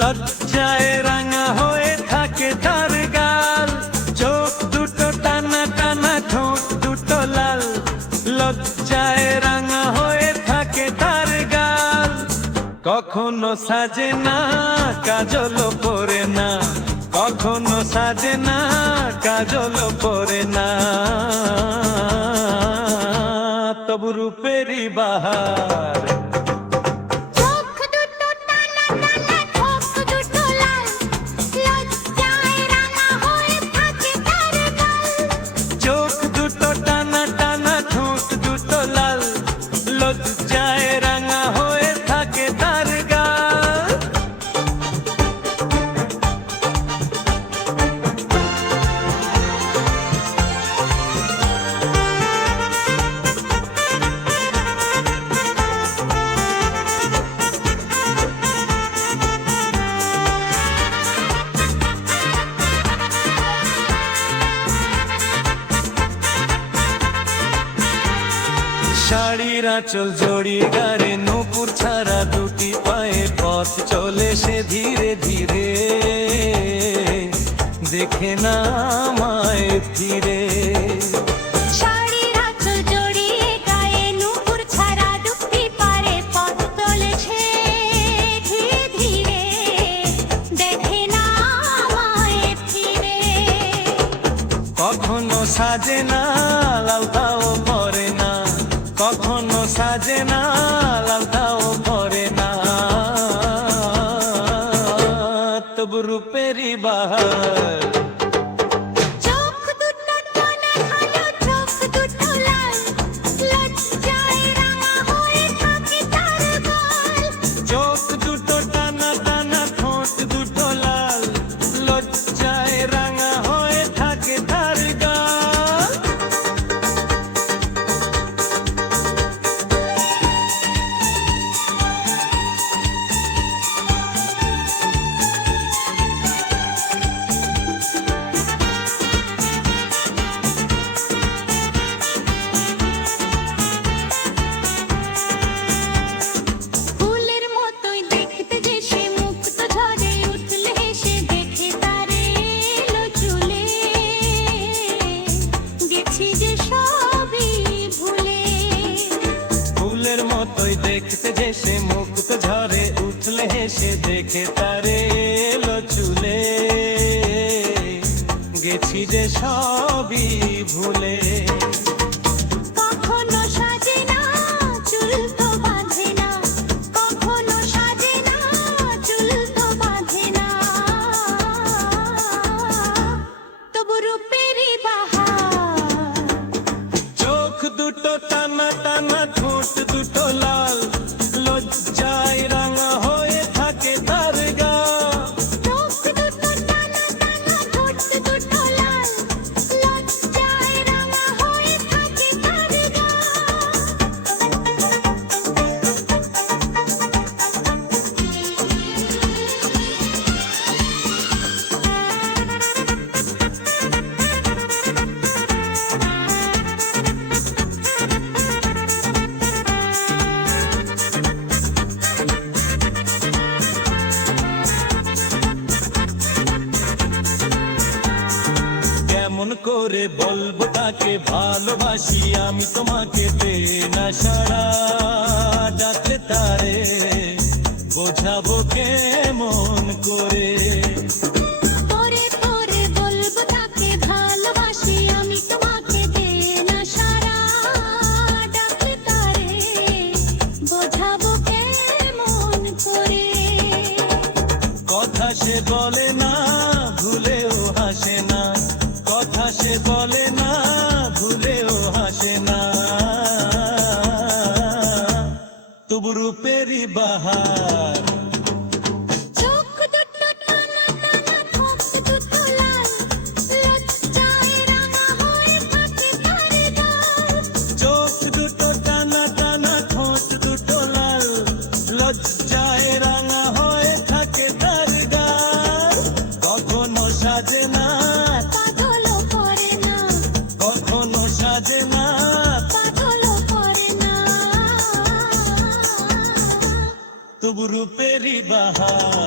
লজ্জায় রাঙা হয়ে থাকে তার গাল, চোখ দুটো টানা টানা, ঠোঁট দুটো লাল। লজ্জায় রাঙা হয়ে থাকে তার গাল, কখনো সাজে না কাজল পরে না, কখনো সাজে না কাজল পরে না। তবু রূপেরই বাহার, চোখ দুটো টানা টানা, ঠোঁট দুটো লাল। লজ্জায় রাঙা হয়ে থাকে তার গাল। শাড়ির আঁচল জড়িয়ে গারে, নূপুর ছাড়া দুটি পায়ে পথ চলে সে ধীরে ধীরে, দেখে না আমায় ফিরে। শাড়ির আঁচল জড়িয়ে গায়ে, নূপুর ছাড়া দুটি পায়ে পথ চলেছে ধীরে ধীরে, দেখে না আমায় ফিরে। কখনো সাজে না লালটাও পরে না, কখনো সাজে না লালটাও পরে না। তবু রূপেরই বাহার, চোখ দুটো টানা টানা, চোখ দুটো লাল। লজ্জায় রাঙা হয়ে থাকে তার গাল, চোখ দুটো টানা টানা, ঠোঁট দুটো লাল। লজ্জায় রাঙা হয়ে থাকে তার গাল। ফুলের মতোই দেখতে যে সে, মুক্ত ঝরে উঠলে হেসে, দেখে তারে এলো চুলে, গেছি যে সবই ভুলে। ফুলের মতোই দেখতে যে সে, মুক্ত ঝরে উঠলে হেসে, দেখে তারে এলো চুলে, গেছি যে সবই ভুলে। কখনো সাজে না চুল তো বাঁধে না, কখনো সাজে না চুল তো বাঁধে না। তবু রূপেরই বাহার, চোখ দুটো টানা টানা, ঠোঁট দুটো লাল। লজ্জায় রাঙা হয়ে থাকে তার গাল, চোখ দুটো টানা টানা, ঠোঁট দুটো লাল। লজ্জায় রাঙা হয়ে থাকে তার গাল। কেমন করে বলবো তাকে ভালোবাসি আমি তোমাকে, দে না সারা ডাকলে তারে, বোঝাবো কেমন করে। তোরে তোরে বলবো তাকে ভালোবাসি আমি তোমাকে, দে না সারা ডাকলে তারে, বোঝাবো কেমন করে। কথা সে বলে না ভুলেও হাসে না, কথা সে বলে না ভুলেও হাসে না। তবু রূপেরই বাহার, চোখ দুটো টানা টানা, ঠোঁট দুটো লাল। লজ্জায় রাঙা হয়ে থাকে তার গাল, চোখ দুটো টানা টানা, ঠোঁট দুটো লাল। লজ্জায় রাঙা হয়ে থাকে তার গাল, কখনো সাজে না কাজলও পরে না, কখনো সাজে না। কাজলও পরে না। তবু রূপেরই বাহার।